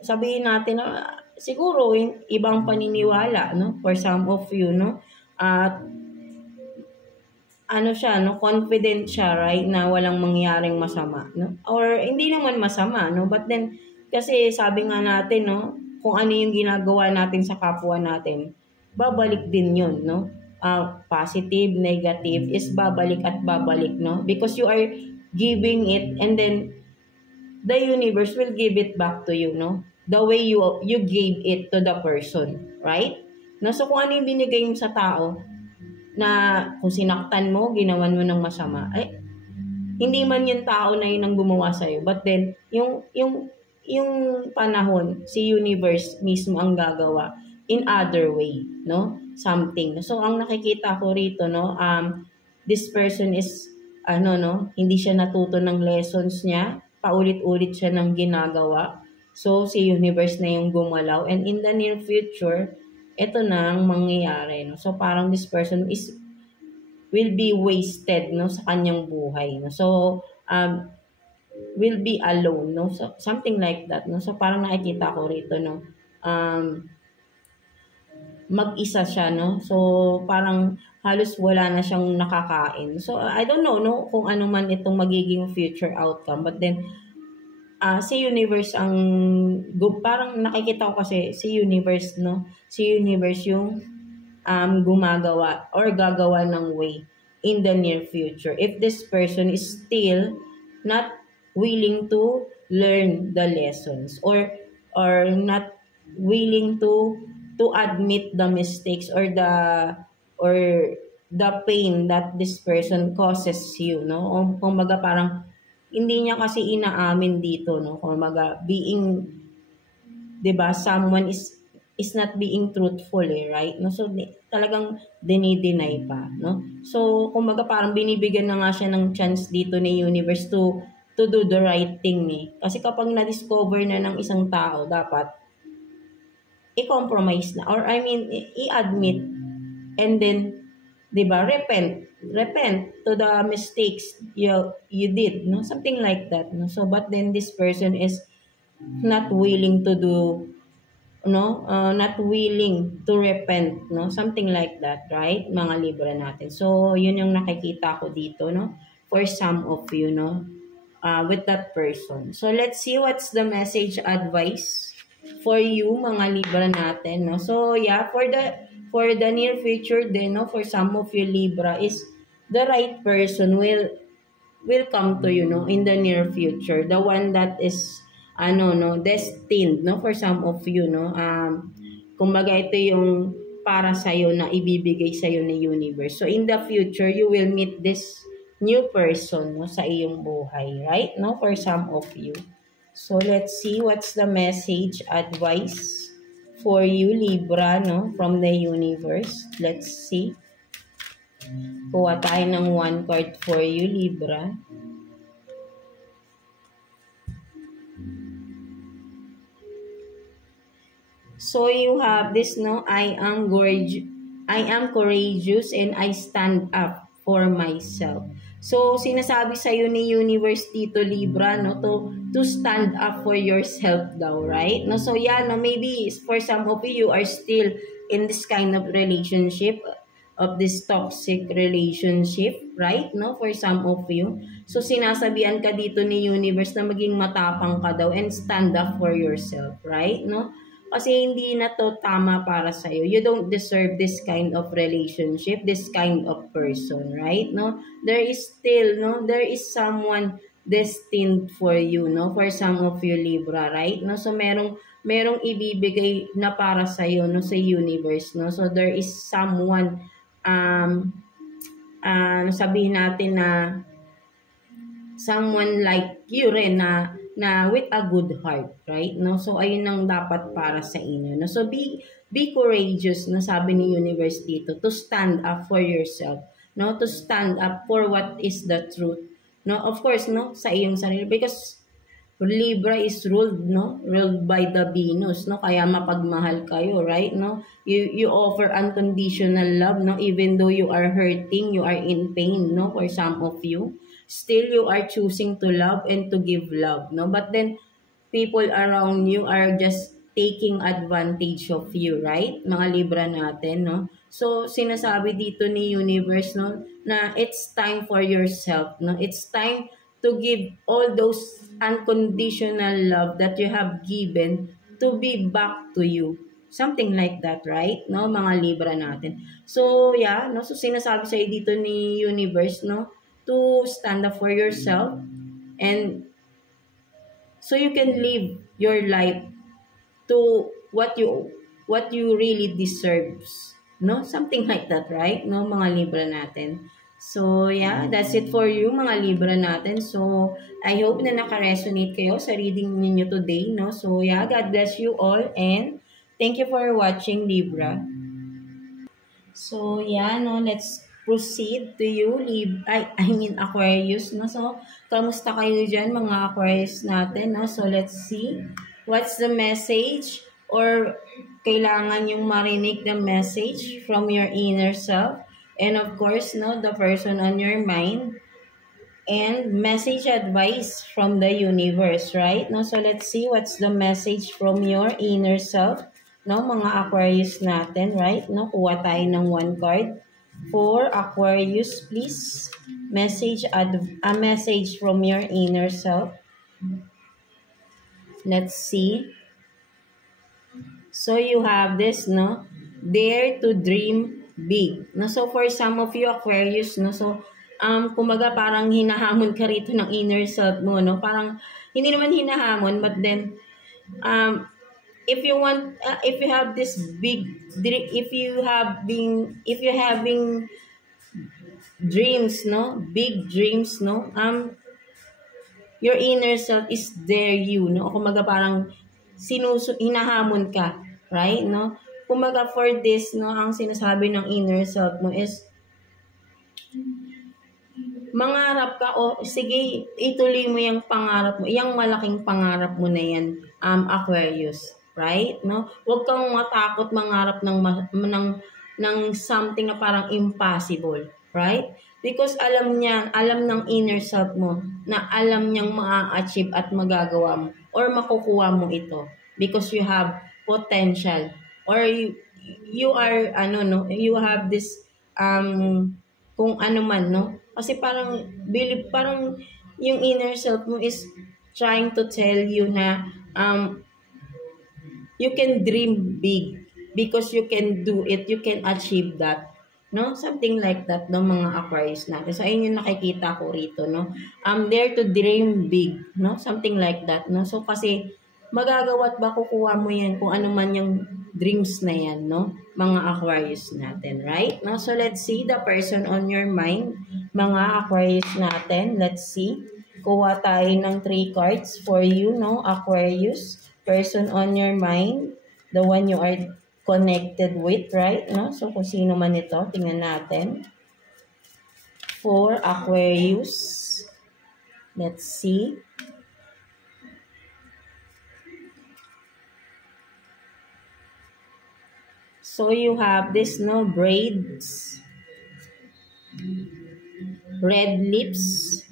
sabihin natin na siguro yung ibang paniniwala, no, for some of you, no, at ano siya, no, confident siya, right, na walang mangyaring masama, no, or hindi naman masama, no, but then kasi sabi nga natin, no, kung ano yung ginagawa natin sa kapwa natin, babalik din yun, no. Positive, negative is babalik at babalik, no, because you are giving it, and then the universe will give it back to you, no, the way you gave it to the person, right? No, so kung ano yung binigay mo sa tao, na kung sinaktan mo, ginawan mo ng masama, hindi man yung tao na yun ang gumawa sa'yo, but then, yung panahon, si universe mismo ang gagawa in other way, no? Something. So, ang nakikita ko rito, no, this person is, no, hindi siya natuto ng lessons niya, paulit-ulit siya ng ginagawa. So, si universe na yung gumalaw, and in the near future, ito na ang mangyayari, no? So parang this person will be wasted, no, sa kanyang buhay, no. So will be alone, no. So something like that, no. So parang nakikita ko rito, no, mag-isa siya, no. So parang halos wala na siyang nakakain. So I don't know, no, kung ano man itong magiging future outcome, but then si universe ang parang nakikita ko kasi si universe, no, si universe yung gumagawa or gagawa ng way in the near future if this person is still not willing to learn the lessons, or not willing to admit the mistakes or the pain that this person causes you, no. Kumbaga parang hindi niya kasi inaamin dito, no, kumbaga being, 'di ba, someone is not being truthful, right, no. So talagang dinideny pa, no. So kumbaga parang binibigyan na nga siya ng chance dito ni universe to do the right thing, kasi kapag na-discover na ng isang tao, dapat i-compromise na, or I mean i-admit, and then 'di ba, repent to the mistakes you did, no, something like that, no. So but then this person is not willing to do, no, not willing to repent, no, something like that, right, mga Libra natin. So yun yung nakikita ko dito, no, for some of you, no, with that person. So let's see what's the message advice for you, mga Libra natin, no. So yeah, for the near future din, no, for some of you Libra, is the right person will come to you, no, in the near future, the one that is no, destined, no, for some of you, no. Kumbaga ito yung para sa iyo na ibibigay sa iyo ni universe. So in the future you will meet this new person, no, sa iyong buhay, right, no, for some of you. So let's see what's the message advice for you Libra, no, from the universe. Let's see. Kuha tayo ng one card for you Libra. So you have this, no, I am courageous and I stand up for myself. So sinasabi sa iyo ni universe dito Libra, no, to stand up for yourself daw, right, no. So yeah, no, maybe for some of you are still in this kind of relationship, of this toxic relationship, right, no, for some of you. So sinasabihan ka dito ni universe na maging matapang ka daw and stand up for yourself, right, no. Kasi hindi na to tama para sa iyo. You don't deserve this kind of relationship, this kind of person, right, no. There is still, no, there is someone destined for you, no, for some of you Libra, right, no. So merong ibibigay na para sa iyo, no, sa universe, no. So there is someone sabihin natin na someone like you rin na with a good heart, right, no. So ayun ang dapat para sa inyo, no. So be courageous, na sabi ni universe dito, to stand up for yourself, no, to stand up for what is the truth, no, of course, no, sa iyong sarili, because Libra is ruled by the Venus, no, kaya mapagmahal kayo, right, no. You offer unconditional love, no, even though you are hurting, you are in pain, no, for some of you. still you are choosing to love and to give love, no? But then, people around you are just taking advantage of you, right? Mga Libra natin, no? So, sinasabi dito ni Universe, no, na it's time for yourself, no? It's time to give all those unconditional love that you have given to be back to you. Something like that, right? No, mga Libra natin. So, yeah, no? So, sinasabi sa'yo dito ni Universe, no, to stand up for yourself and so you can live your life to what you really deserves, no, something like that, right? No, mga Libra natin. So yeah, that's it for you, mga Libra natin. So I hope na naka-resonate kayo sa reading ninyo today, no? So yeah, God bless you all and thank you for watching, Libra. So yeah, no, let's proceed to you, I mean Aquarius, no? So, kamusta kayo dyan, mga Aquarius natin, no? So, let's see what's the message or kailangan yung marinig the message from your inner self. And of course, no, the person on your mind and message advice from the universe, right? No, so let's see what's the message from your inner self, no, mga Aquarius natin, right? No, kuha tayo ng one card. For Aquarius, please message a message from your inner self. Let's see. So you have this, no? Dare to dream big. No, so for some of you Aquarius, no, so kumaga parang hinahamon ka rito ng inner self mo, no? Parang hindi naman hinahamon, but then if you want if you have this big if you're having dreams, no, big dreams, no, your inner self is there you, no, kumaga parang hinahamon ka, right, no? Kumaga for this, no, ang sinasabi ng inner self mo is mangarap ka o sige ituloy mo yung pangarap mo, yung malaking pangarap mo na yan, Aquarius, right, no? Huwag kang matakot mangarap ng something na parang impossible, right? Because alam ng inner self mo na alam niyang ma-achieve at magagawa mo or makukuha mo ito because you have potential or you are you have this kung ano man, no? Kasi parang yung inner self mo is trying to tell you na you can dream big because you can do it, you can achieve that, no? Something like that, no, mga Aquarius natin. So ayun yung nakikita ko rito, no? Dare to dream big, no? Something like that, no? So kasi magagawa at ba kukuha mo yan kung ano man yung dreams na yan, no? Mga Aquarius natin, right? No? So let's see the person on your mind, mga Aquarius natin. Let's see. Kuha tayo ng 3 cards for you, no, Aquarius. Person on your mind, the one you are connected with, right? No? So, kung sino man ito, tingnan natin. For Aquarius, let's see. So, you have this, no, braids, red lips,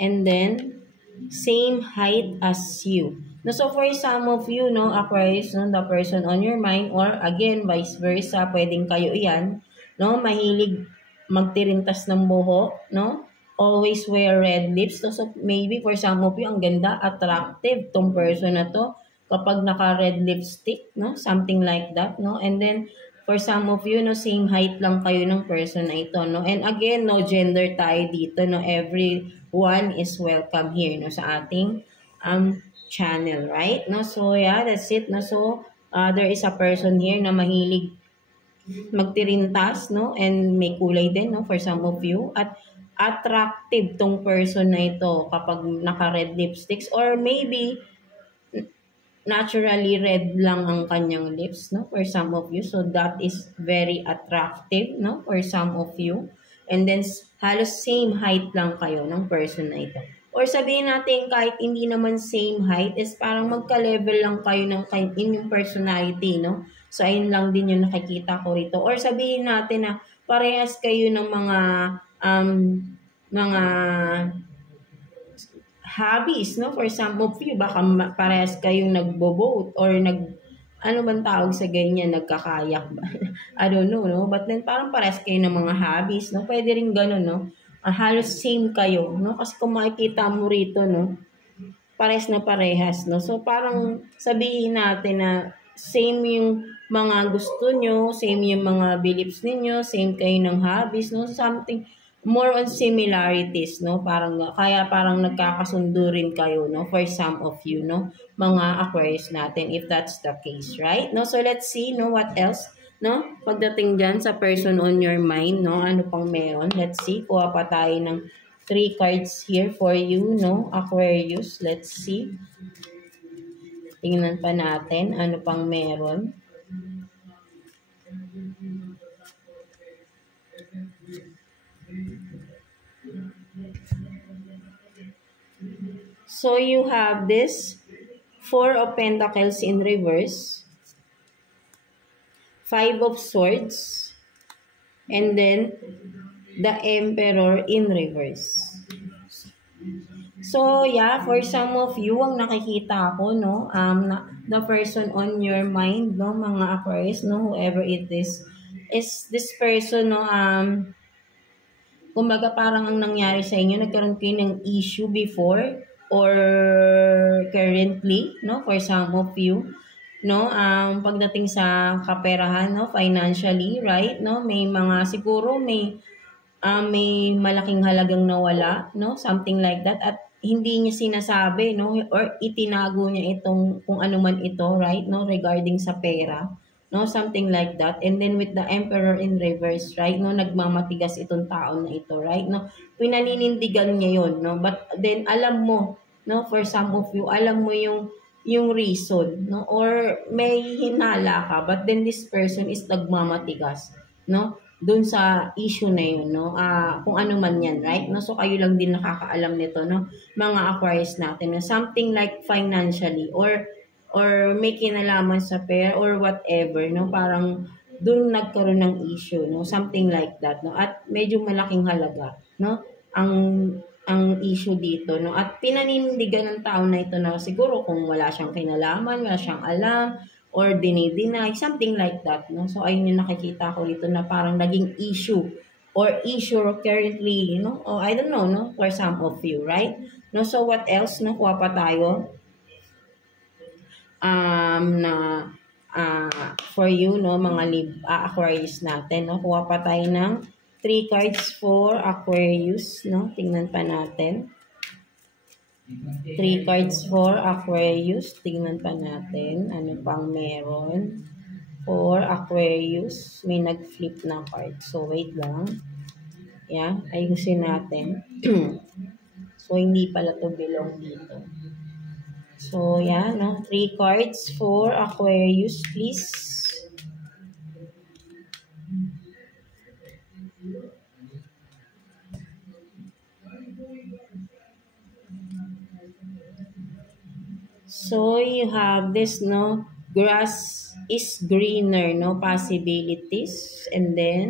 and then same height as you. No, so for some of you, no, Aquarius, no, the person on your mind, or again, vice versa, pwedeng kayo yan, no, mahilig magtirintas ng buhok, no, always wear red lips. So maybe for some of you, ang ganda, attractive tong person na to kapag naka-red lipstick, no, something like that, no, and then for some of you, no, same height lang kayo ng person na ito, no, and again, no gender tayo dito, no, everyone is welcome here, no, sa ating channel, right, no, so yeah, that's it, no, so there is a person here na mahilig magtirintas, no, and may kulay din, no, for some of you, at attractive tong person na ito kapag naka-red lipsticks, or maybe naturally red lang ang kanyang lips, no, for some of you. So that is very attractive, no, for some of you. And then halos same height lang kayo ng person na ito. Or sabihin natin kahit hindi naman same height, is parang magka-level lang kayo ng inyong personality, no. So ayun lang din yung nakikita ko rito. Or sabihin natin na parehas kayo ng mga mga hobbies, no? For some of you, baka parehas kayong nagbo-boat or ano bang tawag sa ganyan, nagkakayak ba? I don't know, no? But then parang parehas kayo ng mga hobbies, no? Pwede rin ganun, no? Halos same kayo, no? Kasi kung makikita mo rito, no? Parehas na parehas, no? So parang sabihin natin na same yung mga gusto nyo, same yung mga beliefs ninyo, same kayo ng hobbies, no? Something more on similarities, no? Parang kaya parang nagkakasundo rin kayo, no? For some of you, no? Mga Aquarius natin, if that's the case, right? No? So let's see, no? What else, no? Pagdating dyan sa person on your mind, no? Ano pang meron? Let's see, kuha pa tayo ng 3 cards here for you, no? Aquarius, let's see. Tingnan pa natin, ano pang meron. So you have this 4 of Pentacles in reverse, 5 of Swords, and then the Emperor in reverse. So yeah, for some of you, ang nakikita ko, no, the person on your mind, no, mga Aquarius, no, whoever it is this person, no, kumbaga parang ang nangyari sa inyo, nagkaroon kayo ng issue before or currently, no, for some of you, no, pagdating sa kaperahan, no, financially, right, no, may mga siguro may malaking halagang nawala, no, something like that, at hindi niya sinasabi, no, or itinago niya itong kung ano man ito, right, no, regarding sa pera, no, something like that. And then with the Emperor in reverse, right, no, nagmamatigas itong tao na ito, right, no, pinaninindigan niya yon, no, but then alam mo, no, for some of you, alam mo yung reason, no, or may hinala ka, but then this person is nagmamatigas, no, dun sa issue na yun, no, kung ano man yan, right, no, so kayo lang din nakakaalam nito, no, mga Aquarius natin, no, something like financially, or may kinalaman sa pera, or whatever, no, parang dun nagkaroon ng issue, no, something like that, no, at medyo malaking halaga, no, ang issue dito, no, at pinanindigan ng tao na ito na siguro kung wala siyang kinalaman, wala siyang alam, or dinideny, something like that, no? So, ayun yung nakikita ko dito na parang naging issue or issue currently, you know? Oh, I don't know, no? For some of you, right? No? So, what else, no? Kuha pa tayo. For you, no? Mga Aquarius natin, no? Kuha pa tayo ng 3 cards for Aquarius, no? Tingnan pa natin. 3 cards for Aquarius. Tingnan pa natin. Ano pang meron? For Aquarius. May nag-flip ng card. So, wait lang. Yeah, ayusin natin. So, hindi pala to belong dito. So, yeah, no? 3 cards for Aquarius, please. So, you have this, no, grass is greenner, no, possibilities. And then,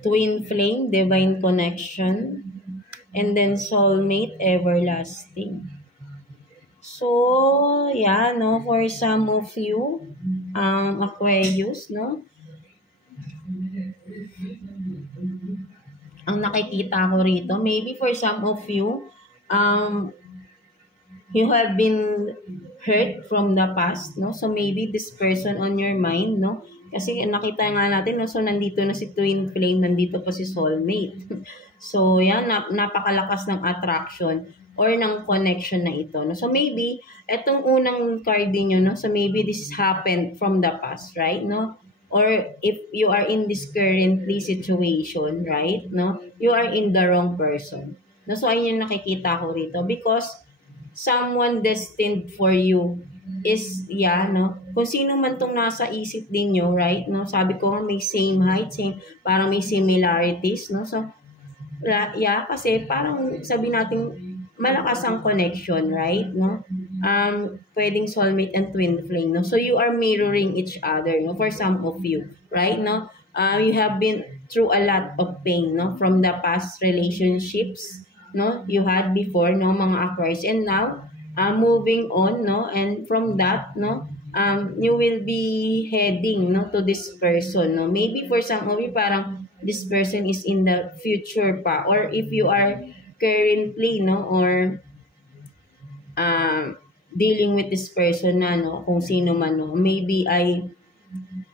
twin flame, divine connection. And then, soulmate, everlasting. So, yeah, no, for some of you, Aquarius, no, ang nakikita ko rito, maybe for some of you, you have been hurt from the past, no? So, maybe this person on your mind, no? Kasi nakita nga natin, no? So, nandito na si Twin Flame, nandito pa si Soulmate. So, yan, napakalakas ng attraction or ng connection na ito, no? So, maybe, etong unang card niyo, no? So, maybe this happened from the past, right, no? Or if you are in this currently situation, right, no? You are in the wrong person. No? So, ayun yung nakikita ko rito because someone destined for you is, yeah, no? Kung sino man tong nasa isip ninyo, right, no? Sabi ko nga may same height, parang may similarities, no? So, yeah, kasi parang sabi natin malakas ang connection, right, no? Pwedeng soulmate and twin flame, no? So, you are mirroring each other, no? For some of you, right, no? You have been through a lot of pain, no, from the past relationships, no, you had before, no, mga Aquarius, and now, moving on, no, and from that, no, you will be heading, no, to this person, no, maybe for some of you, parang this person is in the future pa, or if you are currently, no, or dealing with this person na, no, kung sino man, no, maybe ay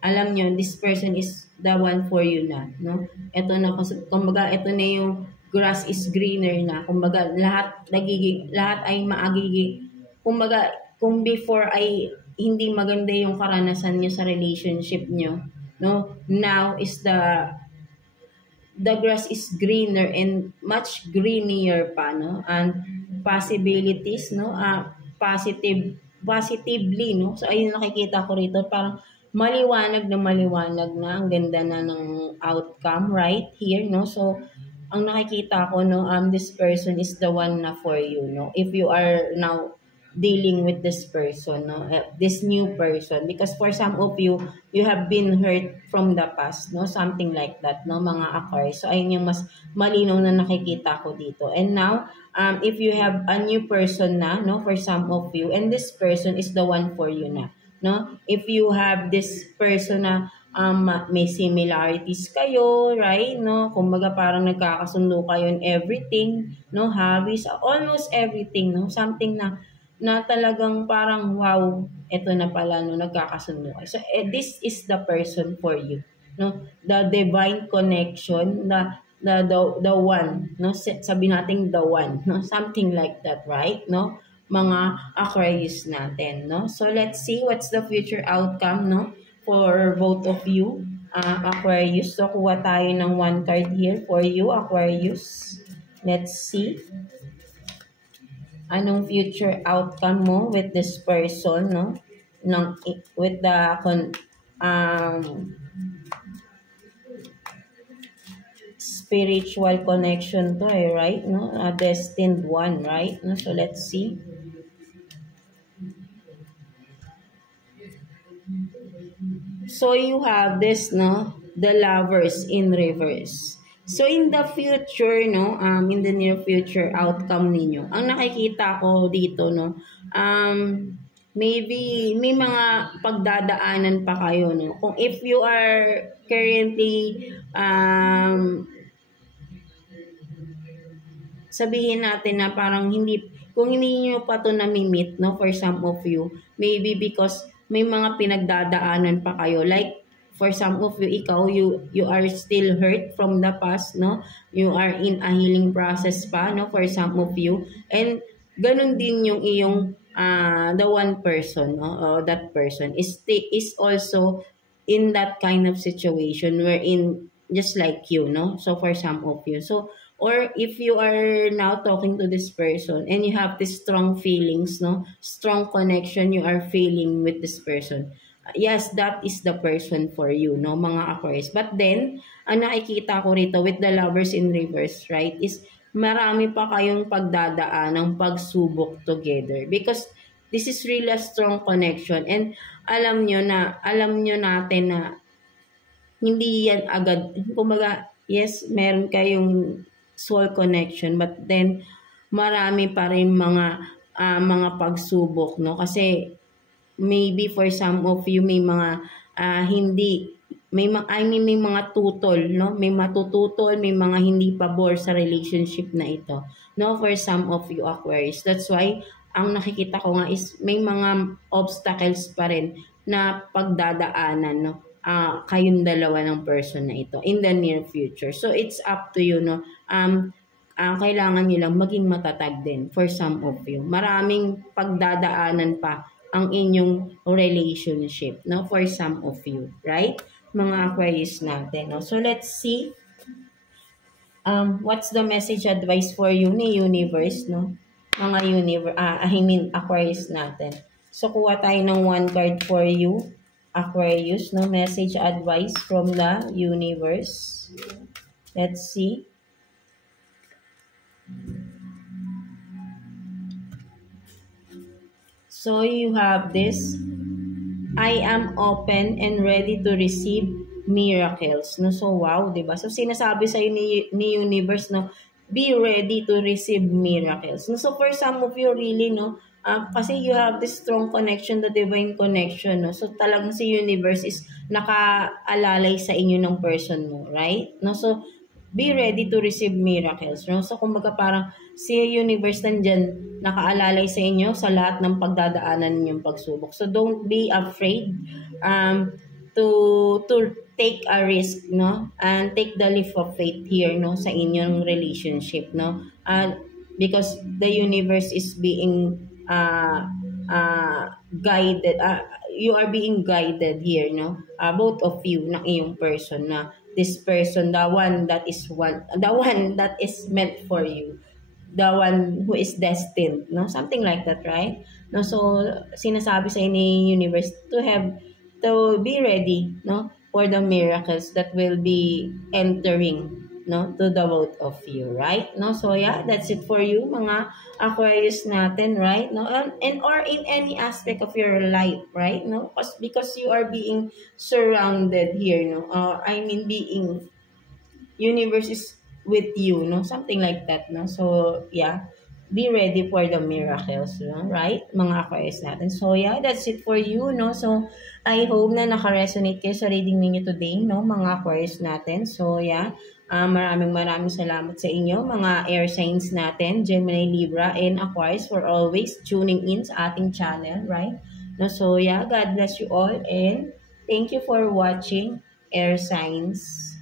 alam nyo, this person is the one for you na, no? Ito na, kumbaga, ito na yung grass is greener na. Kumbaga, lahat ay maagiging, kumbaga, kung before ay hindi maganda yung karanasan nyo sa relationship nyo, no? Now is the grass is greener and much greenier pa, no? And possibilities, no? Positively, no? So, ayun nakikita ko rito, parang maliwanag na, ang ganda na ng outcome right here, no? So, ang nakikita ko, no, this person is the one na for you, no? If you are now dealing with this person, no, this new person, because for some of you, you have been hurt from the past, no, something like that, no, mga Aquarius. So, ayun yung mas malinaw na nakikita ko dito. And now, if you have a new person na, no, for some of you, and this person is the one for you na, no, if you have this person na may similarities kayo, right, no, kumbaga parang nagkakasundo kayo in everything, no, hobbies, almost everything, no, something na talagang parang wow, eto na pala, no, nagkakasundo kayo. So, this is the person for you, no, the divine connection, the one, no, sabi natin the one, no, something like that, right, no, mga Aquarius natin, no. So, let's see what's the future outcome, no, for both of you, Aquarius. So, kuha tayo ng one card here for you, Aquarius. Let's see. Anong future outcome mo with this person, no? With the spiritual connection to, right? No? A destined one, right? No? So, let's see. So, you have this, no? The Lovers in reverse. So, in the future, no, in the near future outcome ninyo, ang nakikita ko dito, no, maybe may mga pagdadaanan pa kayo, no. Kung if you are currently, sabihin natin na parang kung hindi nyo pa to nami-meet, no, for some of you, maybe because may mga pinagdadaanan pa kayo, like, for some of you, you are still hurt from the past, no? You are in a healing process pa, no? For some of you. And ganun din yung iyong the one person, no? That person is also in that kind of situation wherein just like you, no? So for some of you. So, or if you are now talking to this person and you have this strong feelings, no? Strong connection you are feeling with this person. Yes, that is the person for you, no, mga Aquarius. But then, ang nakikita ko rito with the Lovers in reverse, right, is marami pa kayong pagdadaan ng pagsubok together. Because this is really a strong connection. And alam nyo natin na hindi yan agad. Kumbaga, yes, meron kayong soul connection, but then marami pa rin mga pagsubok, no? Kasi maybe for some of you may mga may mga tutol, no? May matututol, may mga hindi pabor sa relationship na ito, no? For some of you Aquarius. That's why ang nakikita ko nga is may mga obstacles pa rin na pagdadaanan, no? Kayong dalawa ng person na ito in the near future. So it's up to you, no? Kailangan nyo lang maging matatag din for some of you. Maraming pagdadaanan pa ang inyong relationship, no, for some of you, right, mga Aquarius natin, no. So let's see what's the message advice for you ni universe, no, mga Aquarius natin. So kuha tayo ng one card for you, Aquarius, no, message advice from the universe. Let's see. So you have this, I am open and ready to receive miracles, no? So, wow, di ba? So, sinasabi sa'yo ni universe, no? Be ready to receive miracles. No? So, for some of you, really, no? Kasi you have this strong connection, the divine connection, no? So, talagang si universe is nakaalalay sa inyo ng person mo, right? No? So, be ready to receive miracles, no? So, kumbaga parang si universe nandyan, nakaalalay sa inyo sa lahat ng pagdadaanan ninyong pagsubok. So, don't be afraid to take a risk, no? And take the leap of faith here, no? Sa inyong relationship, no? Because the universe is being guided, you are being guided here, no? Both of you, ng iyong person, na this person, the one that is meant for you, the one who is destined, no? Something like that, right? No, so sinasabi sa ni universe to be ready, no, for the miracles that will be entering, no, to the both of you, right? No, so yeah, that's it for you, mga Aquarius natin, right? No, and or in any aspect of your life, right? No, because you are being surrounded here, no. I mean, being universe is with you, no, something like that, no. So yeah, be ready for the miracles, no? Right, mga Aquarius natin. So yeah, that's it for you, no. So I hope na naka-resonate kayo sa reading ninyo today, no, mga Aquarius natin. So yeah, maraming salamat sa inyo, mga air signs natin, Gemini, Libra, and Aquarius, for always tuning in sa ating channel, right? No, so yeah, God bless you all, and thank you for watching Air Signs.